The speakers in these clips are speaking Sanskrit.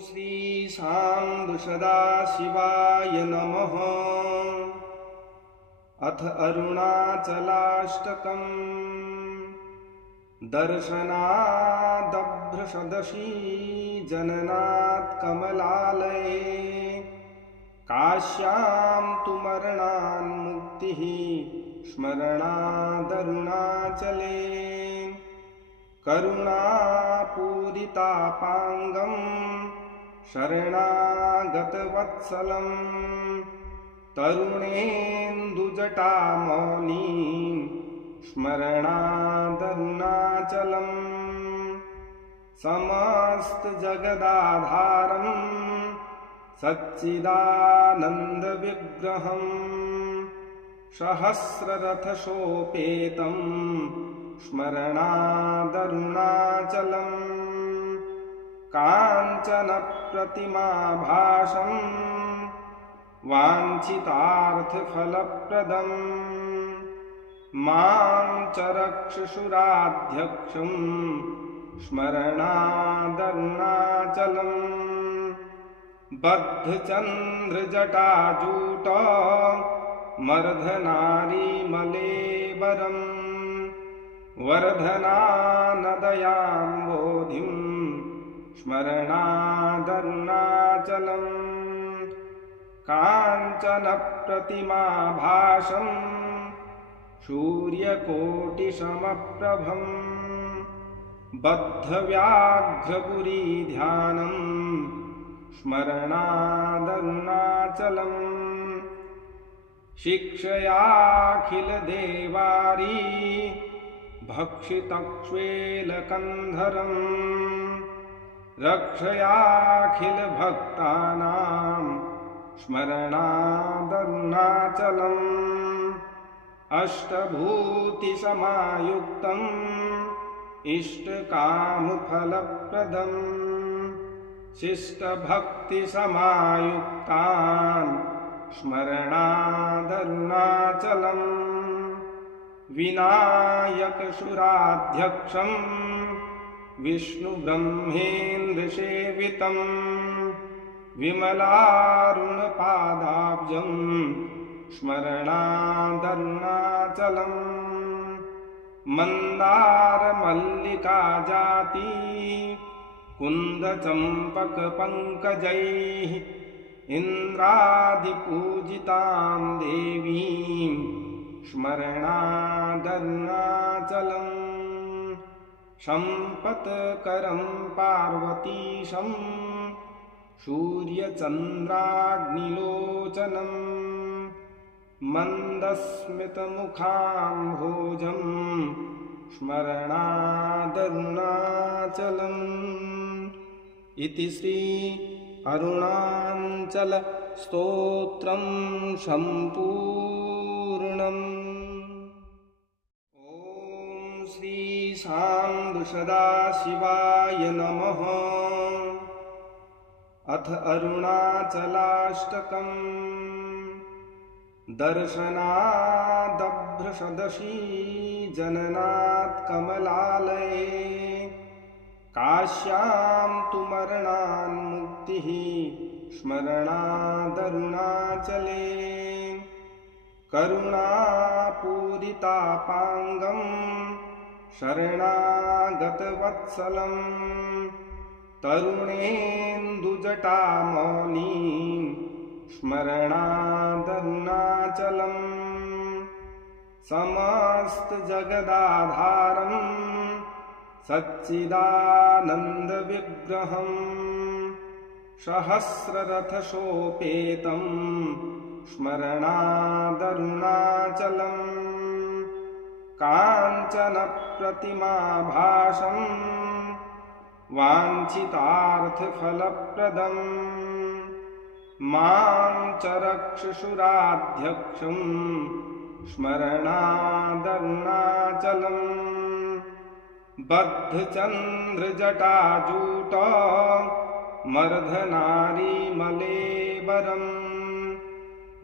श्री शाम्ब सदाशिवाय नमः। अथ अरुणाचलाष्टकम्। दर्शनादभ्रषदशी जननात् कमलालये, काश्यां तु मरणान्मुक्तिः स्मरणादरुणाचले। करुणापूरितापाङ्गं शरणागतवत्सलं, तरुणेन्दुजटामौलिं स्मरणादरुणाचलम्। समस्तजगदाधारं सच्चिदानन्दविग्रहं, सहस्ररथसोपेतं स्मरणादरुणाचलम्। काञ्चनप्रतिमाभासं वाञ्छितार्थफलप्रदं, मां च रक्षसुराध्यक्षं स्मरणादरुणाचलम्। बद्धचन्द्रजटाजूट मर्धनारीमलेबरम्, वर्धनानदयाम्बोधिं स्मरणादरुणाचलम्। काञ्चनप्रतिमाभासं सूर्यकोटिसमप्रभं, बद्धव्याघ्रपुरीध्यानं स्मरणादरुणाचलम्। शिक्षयाखिलदेवारी भक्षितक्ष्वेलकन्धरं, रक्षयाखिलभक्तानां स्मरणादरुणाचलम्। अष्टभूतिसमायुक्तम् इष्टकामफलप्रदं, शिष्टभक्तिसमायुक्तान् स्मरणादरुणाचलम्। विनायकसुराध्यक्षं विष्णुब्रह्मेन्द्रसेवितं, विमलारुणपादाब्जं स्मरणादरुणाचलम्। मन्दारमल्लिकाजाति कुन्दचम्पकपङ्कजैः, इन्द्रादिपूजितां देवीं स्मरणादरुणाचलम्। सम्पत्करं पार्वतीशं सूर्यचन्द्राग्निलोचनं, मन्दस्मितमुखाम्भोजं स्मरणादरुणाचलम्। इति श्री अरुणाचल स्तोत्रं सम्पूर्णम्। ॐ श्री शाम्ब सदाशिवाय नमः। अथ अरुणाचलाष्टकम्। दर्शनादभ्रषदशी जननात् कमलालये, काश्यां तु मरणान्मुक्तिः स्मरणादरुणाचले। करुणापूरितापाङ्गं शरणागतवत्सलं, तरुणेन्दुजटामौलिं स्मरणादरुणाचलम्। समस्तजगदाधारं सच्चिदानन्दविग्रहं, सहस्ररथसोपेतं स्मरणादरुणाचलम्। काञ्चनप्रतिमाभासं वाञ्छितार्थफलप्रदं, मां च रक्षसुराध्यक्षं स्मरणादरुणाचलम्। बद्धचन्द्रजटाजूट मर्धनारीमलेबरं,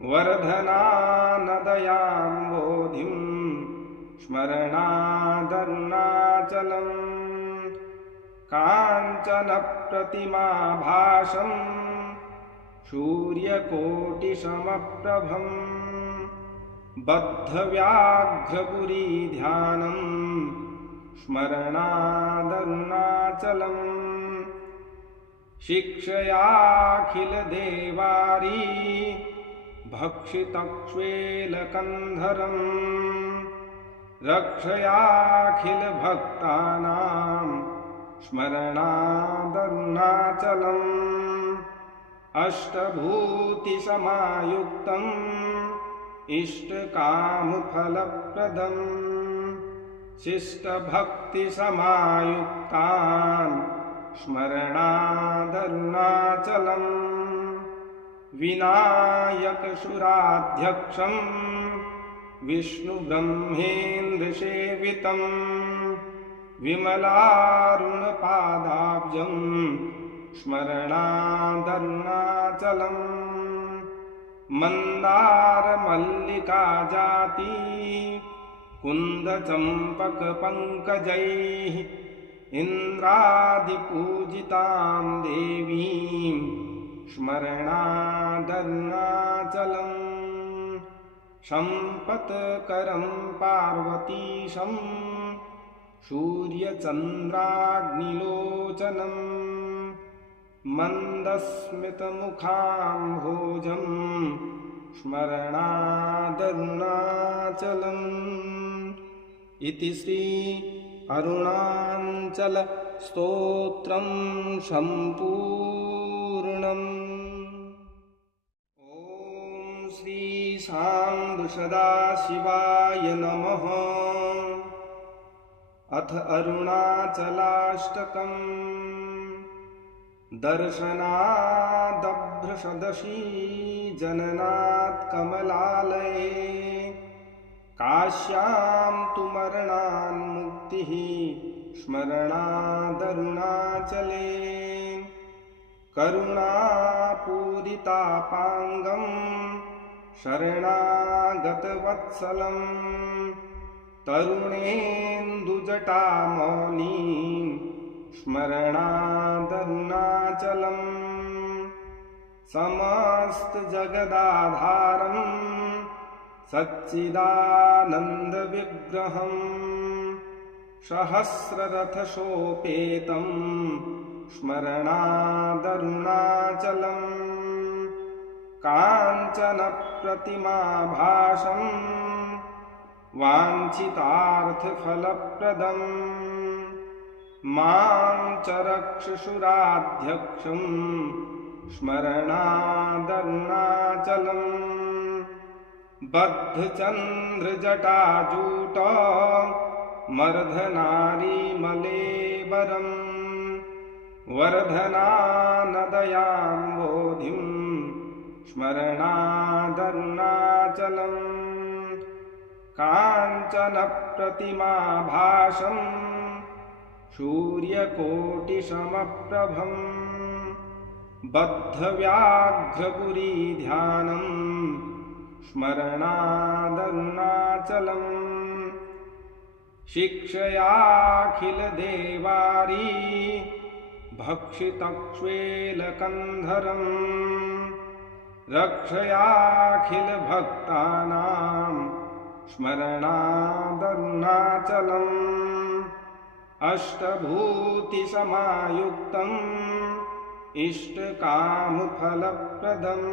वर्धनानदयाम्बोधिं स्मरणादरुणाचलम्। काञ्चनप्रतिमाभासं सूर्यकोटिसमप्रभं बद्धव्याघ्रपुरीध्यानं स्मरणादरुणाचलम् शिक्षयाखिलदेवारी भक्षितक्ष्वेलकन्धरम् रक्षयाखिलभक्तानां स्मरणादरुणाचलम् अष्टभूतिसमायुक्तम् इष्टकामफलप्रदम् शिष्टभक्तिसमायुक्तान् स्मरणादरुणाचलम् विनायकसुराध्यक्षम् विष्णुब्रह्मेन्द्रसेवितं विमलारुणपादाब्जं स्मरणादरुणाचलम् मन्दारमल्लिकाजाती कुन्दचम्पकपङ्कजैः इन्द्रादिपूजितां देवीं स्मरणादरुणाचलम् सम्पत्करं पार्वतीशं सूर्यचन्द्राग्निलोचनं मन्दस्मितमुखाम्भोजं स्मरणादरुणाचलम् इति श्री अरुणाचल स्तोत्रं सम्पूर्णम्। ॐ श्री सांब सदाशिवाय नमः। अथ अरुणाचलाष्टकम्। दर्शनादभ्रषदशी जननात् कमलालये काश्यां तु मरणान्मुक्तिः स्मरणादरुणाचले करुणापूरितापाङ्गं शरणागतवत्सलं तरुणेन्दुजटामौलिं स्मरणादरुणाचलम् समस्तजगदाधारं सच्चिदानन्दविग्रहं सहस्ररथसोपेतं स्मरणादरुणाचलम् काञ्चनप्रतिमाभासं वाञ्छितार्थफलप्रदं मां च रक्षसुराध्यक्षं स्मरणादरुणाचलम् बद्धचन्द्रजटाजूट मर्धनारीमलेबरं वर्धनानदयाम्बोधिं स्मरणादरुणाचलम् काञ्चनप्रतिमाभासं सूर्यकोटिसमप्रभं बद्धव्याघ्रपुरीध्यानं स्मरणादरुणाचलम् शिक्षयाखिलदेवारी भक्षितक्ष्वेलकन्धरम् रक्षयाखिलभक्तानां स्मरणादरुणाचलम् अष्टभूतिसमायुक्तम् इष्टकामफलप्रदम्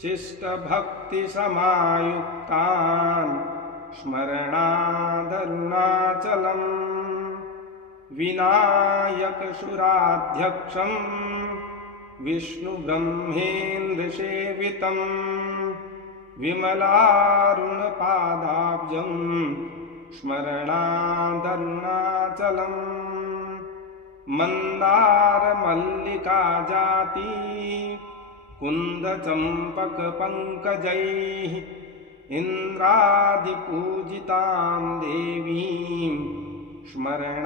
शिष्टभक्तिसमायुक्तान् स्मरणादरुणाचलम् विनायकसुराध्यक्षं विष्णुब्रह्मेन्द्रसेवितं विमलारुणपादाब्जं स्मरणादरुणाचलम् मन्दारमल्लिकाजाती कुन्दचम्पकपङ्कजैः इन्द्रादिपूजितां देवीं स्मरणादरुणाचलम्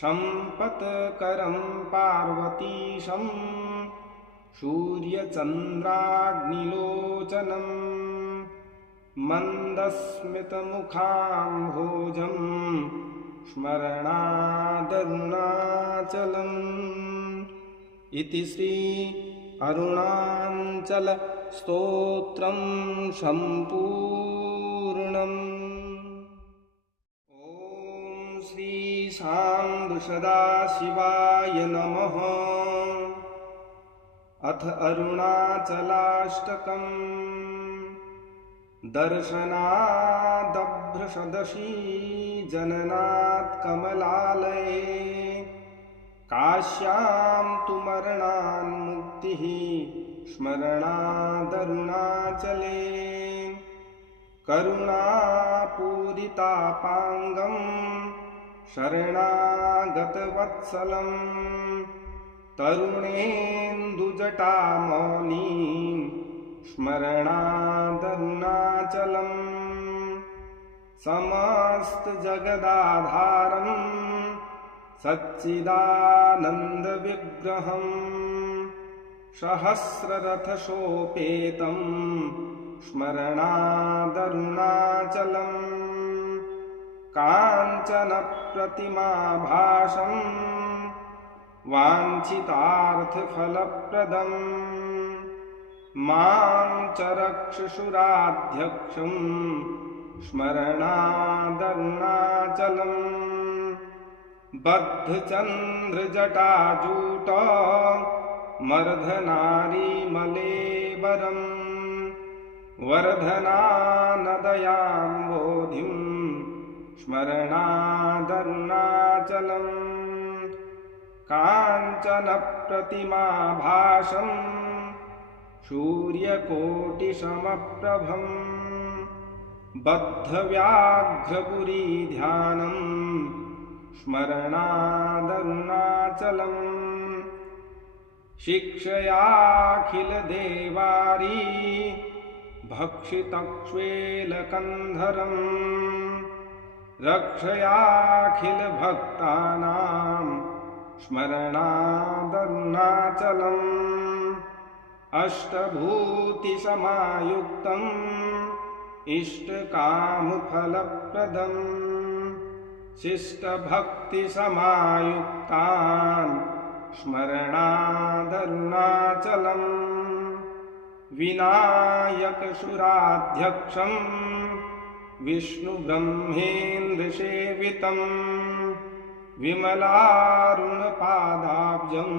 सम्पत्करं पार्वतीशं सूर्यचन्द्राग्निलोचनं मन्दस्मितमुखाम्भोजं स्मरणादरुणाचलम् इति श्री अरुणाचल स्तोत्रं सम्पूर्णम्। ॐ श्री सांब सदाशिवाय नमः। अथ अरुणाचलाष्टकम्। दर्शनादभ्रषदशी जननात् कमलालये काश्यां तु मरणान्मुक्तिः स्मरणादरुणाचले करुणापूरितापाङ्गं शरणागतवत्सलं तरुणेन्दुजटामौलिं स्मरणादरुणाचलम् समस्तजगदाधारं सच्चिदानन्दविग्रहं सहस्ररथसोपेतं स्मरणादरुणाचलम् काञ्चनप्रतिमाभासं वाञ्छितार्थफलप्रदम् मां च रक्षसुराध्यक्षं स्मरणादरुणाचलम् बद्धचन्द्रजटाजूट मर्धनारीमलेबरं वर्धनानदयाम्बोधिं स्मरणादरुणाचलम् काञ्चनप्रतिमाभासं सूर्यकोटिसमप्रभं बद्धव्याघ्रपुरीध्यानं स्मरणादरुणाचलम् शिक्षयाखिलदेवारी भक्षितक्ष्वेलकन्धरं रक्षयाखिलभक्तानां स्मरणादरुणाचलम् अष्टभूतिसमायुक्तम् इष्टकामफलप्रदम् शिष्टभक्तिसमायुक्तान् स्मरणादरुणाचलम् विनायकसुराध्यक्षं विष्णुब्रह्मेन्द्रसेवितं विमलारुणपादाब्जं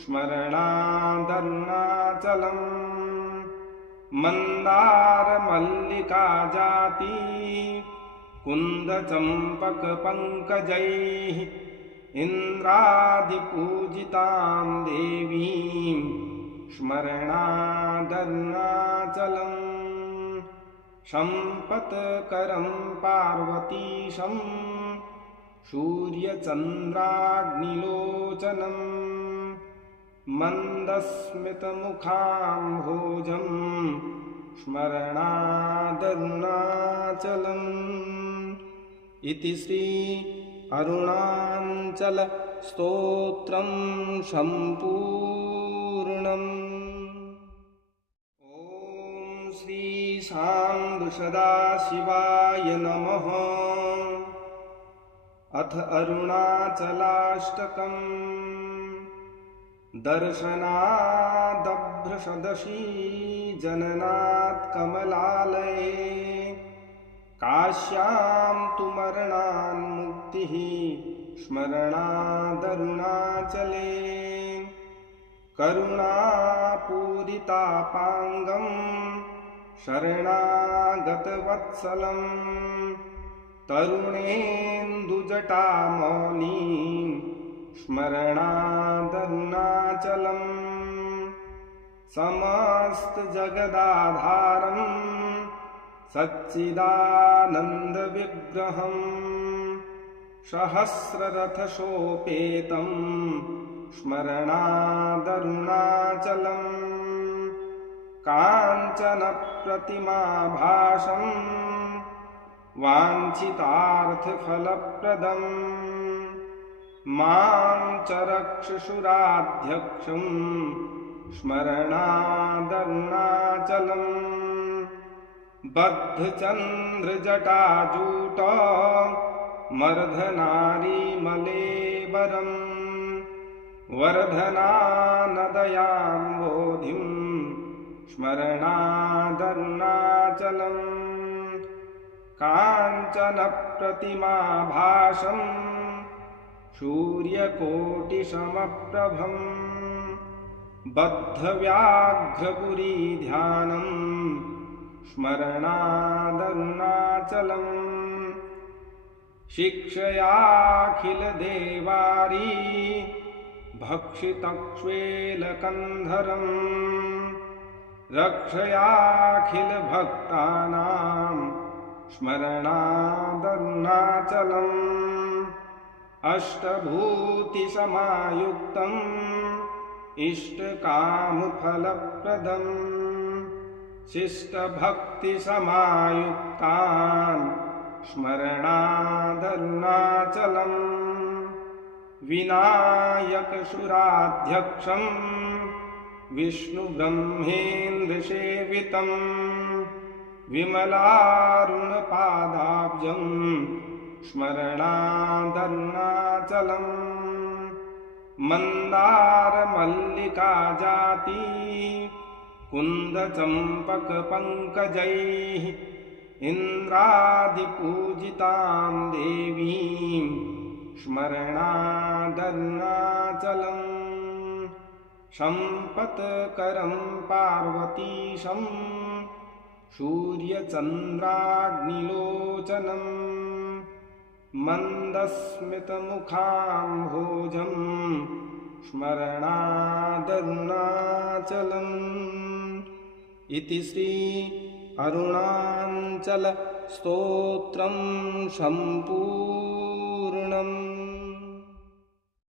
स्मरणादरुणाचलम् मन्दारमल्लिकाजाती कुन्दचम्पकपङ्कजैः इन्द्रादिपूजितां देवीं स्मरणादरुणाचलम् सम्पत्करं पार्वतीशं सूर्यचन्द्राग्निलोचनं मन्दस्मितमुखाम्भोजं स्मरणादरुणाचलम् इति श्री अरुणाचल स्तोत्रं सम्पूर्णम्। ॐ श्री सांब सदाशिवाय नमः। अथ अरुणाचलाष्टकम्। दर्शनादभ्रषदशी जननात् कमलालये काश्यां तु मरणान्मुक्तिः स्मरणादरुणाचले करुणापूरितापाङ्गं शरणागतवत्सलं तरुणेन्दुजटामौलिं स्मरणादरुणाचलम् समस्तजगदाधारं सच्चिदानन्दविग्रहं सहस्ररथसोपेतं स्मरणादरुणाचलम् काञ्चनप्रतिमाभासं वाञ्छितार्थफलप्रदम् मां च रक्षसुराध्यक्षं स्मरणादरुणाचलम् बद्धचन्द्रजटाजूट मर्धनारीमलेवरम् वर्धनानदयाम्बोधिं स्मरणादरुणाचलम् काञ्चनप्रतिमाभासं सूर्यकोटिसमप्रभम् बद्धव्याघ्रपुरीध्यानं स्मरणादरुणाचलम् शिक्षयाखिलदेवारी भक्षितक्ष्वेलकन्धरम् रक्षयाखिलभक्तानां स्मरणादरुणाचलम् अष्टभूतिसमायुक्तम् इष्टकामफलप्रदम् शिष्टभक्तिसमायुक्तान् स्मरणादरुणाचलम् विनायकसुराध्यक्षम् विष्णुब्रह्मेन्द्रसेवितम् विमलारुणपादाब्जम् स्मरणादरुणाचलम् मन्दारमल्लिकाजाती कुन्दचम्पकपङ्कजैः इन्द्रादिपूजितां देवीं स्मरणादरुणाचलम् सम्पत्करं पार्वतीशं सूर्यचन्द्राग्निलोचनम् मन्दस्मितमुखाम्भोजं स्मरणादरुणाचलम् इति श्री अरुणाचल स्तोत्रं सम्पूर्णम्।